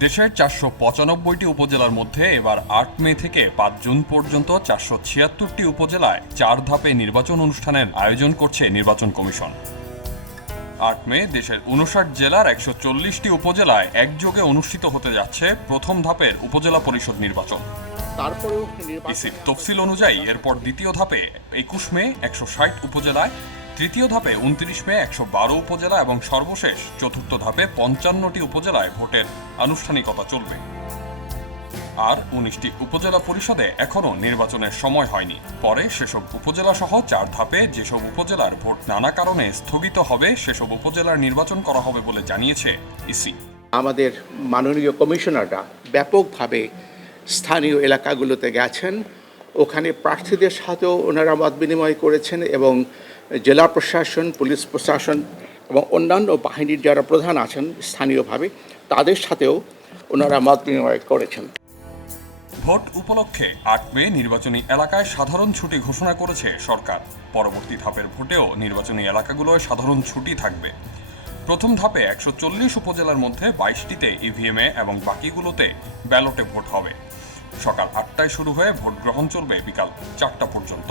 দেশের ৪৯৫টি উপজেলার মধ্যে এবার ৮ মে থেকে ৫ জুন পর্যন্ত ৪৭৬টি উপজেলায় ৪ ধাপে নির্বাচন অনুষ্ঠানের আয়োজন করছে নির্বাচন কমিশন। ৮ মে দেশের ৫৯ জেলার ১৪০টি উপজেলায় একযোগে অনুষ্ঠিত হতে যাচ্ছে প্রথম ধাপের উপজেলা পরিষদ নির্বাচন। ইসির তফসিল অনুযায়ী এরপর দ্বিতীয় ধাপে ২১ মে ১৬০ উপজেলায়, তৃতীয় ধাপে ২৯ মে ১১২ উপজেলা এবং সর্বশেষ চতুর্থ ধাপে ৫৫টি উপজেলায় ভোটের আনুষ্ঠানিকতা চলবে। আর ১৯টি উপজেলা পরিষদে এখনও নির্বাচনের সময় হয়নি। পরে সেসব উপজেলা সহ ৪ ধাপে যেসব উপজেলার ভোট নানা কারণে স্থগিত হবে সেসব উপজেলার নির্বাচন করা হবে বলে জানিয়েছে ইসি। আমাদের মাননীয় কমিশনাররা ব্যাপকভাবে স্থানীয় এলাকাগুলোতে গেছেন, ওখানে প্রার্থীদের সাথেও ওনারা মত বিনিময় করেছেন এবং জেলা প্রশাসন, পুলিশ প্রশাসন এবং অন্যান্য বাহিনীর যারা প্রধান আছেন স্থানীয়ভাবে তাদের সাথেও ওনারা মত বিনিময় করেছেন। ভোট উপলক্ষে ৮ মে নির্বাচনী এলাকায় সাধারণ ছুটি ঘোষণা করেছে সরকার। পরবর্তী ধাপের ভোটেও নির্বাচনী এলাকাগুলোয় সাধারণ ছুটি থাকবে। প্রথম ধাপে ১৪০ উপজেলার মধ্যে ২২টিতে ইভিএমে এবং বাকিগুলোতে ব্যালটে ভোট হবে। সকাল ৮টায় শুরু হয়ে ভোট গ্রহণ চলবে বিকাল ৪টা পর্যন্ত।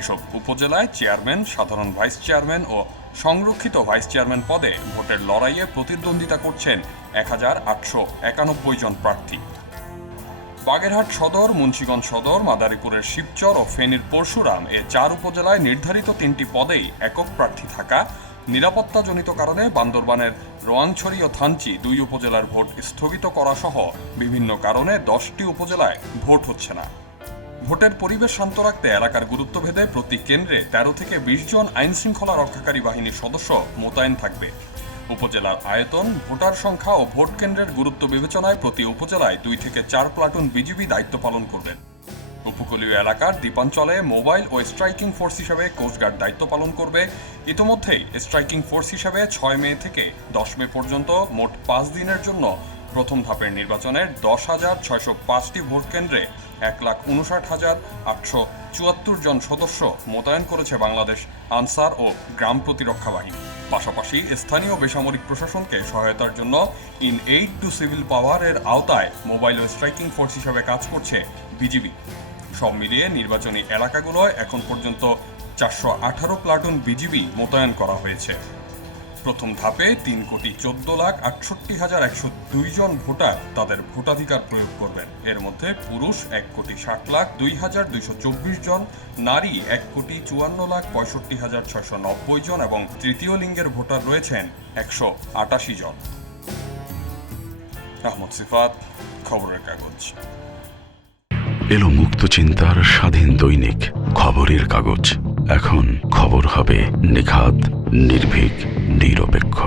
এসব উপজেলায় চেয়ারম্যান, সাধারণ ভাইস চেয়ারম্যান ও সংরক্ষিত ভাইস চেয়ারম্যান পদে ভোটের লড়াইয়ে প্রতিদ্বন্দ্বিতা করছেন ১,৮৯১ জন প্রার্থী। বাগেরহাট সদর, মুন্সিগঞ্জ সদর, মাদারীপুরের শিবচর ও ফেনীর পরশুরাম এ ৪ উপজেলায় নির্ধারিত ৩টি পদেই একক প্রার্থী থাকা নিরাপত্তাজনিত কারণে বান্দরবানের রোয়াংছড়ি ও থানচি ২ উপজেলার ভোট স্থগিত করা সহ বিভিন্ন কারণে ১০টি উপজেলায় ভোট হচ্ছে না। ভোটের পরিবেশ শান্ত রাখতে এলাকার গুরুত্বভেদে প্রতি কেন্দ্রে ১৩ থেকে ২০ জন আইনশৃঙ্খলা রক্ষাকারী বাহিনীর সদস্য মোতায়েন থাকবে। উপজেলার আয়তন, ভোটার সংখ্যা ও ভোট কেন্দ্রের গুরুত্ব বিবেচনায় প্রতি উপজেলায় ২ থেকে ৪ প্লাটুন বিজিবি দায়িত্ব পালন করবেন। উপকূলীয় এলাকার দ্বীপাঞ্চলে মোবাইল ও স্ট্রাইকিং ফোর্স হিসেবে কোস্টগার্ড দায়িত্ব পালন করবে। ইতোমধ্যেই স্ট্রাইকিং ফোর্স হিসেবে ৬ মে থেকে ১০ মে পর্যন্ত মোট ৫ দিনের জন্য প্রথম ধাপের নির্বাচনের ১০,৬০৫টি ভোট কেন্দ্রে ১,৫৯,৮৭৪ জন সদস্য মোতায়েন করেছে বাংলাদেশ আনসার ও গ্রাম প্রতিরক্ষা বাহিনী। পাশাপাশি স্থানীয় বেসামরিক প্রশাসনকে সহায়তার জন্য ইন এইড টু সিভিল পাওয়ার এর আওতায় মোবাইল ও স্ট্রাইকিং ফোর্স হিসেবে কাজ করছে বিজিবি। সব মিলিয়ে নির্বাচনী এলাকাগুলোয় এখন পর্যন্ত ৪১৮ প্লাটুন বিজিবি মোতায়েন করা হয়েছে। প্রথম ধাপে ৩,১৪,৬৮,১০২ জন ভোটার তাদের ভোটাধিকার প্রয়োগ করবেন। এর মধ্যে পুরুষ ১,৬০,২,২২৪ জন, নারী ১,৫৪,৬৯০ জন এবং তৃতীয় লিঙ্গের ভোটার রয়েছেন ১৮৮ জন। আহমদ সিফাত, খবরের কাগজ। এলো মুক্ত চিন্তার স্বাধীন দৈনিক খবরের কাগজ। এখন খবর হবে নিখাত, নির্ভীক, নিরপেক্ষ।